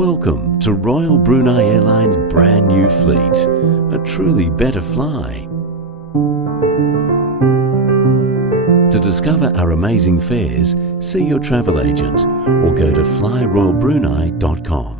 Welcome to Royal Brunei Airlines' brand new fleet, a truly better fly. To discover our amazing fares, see your travel agent or go to flyroyalbrunei.com.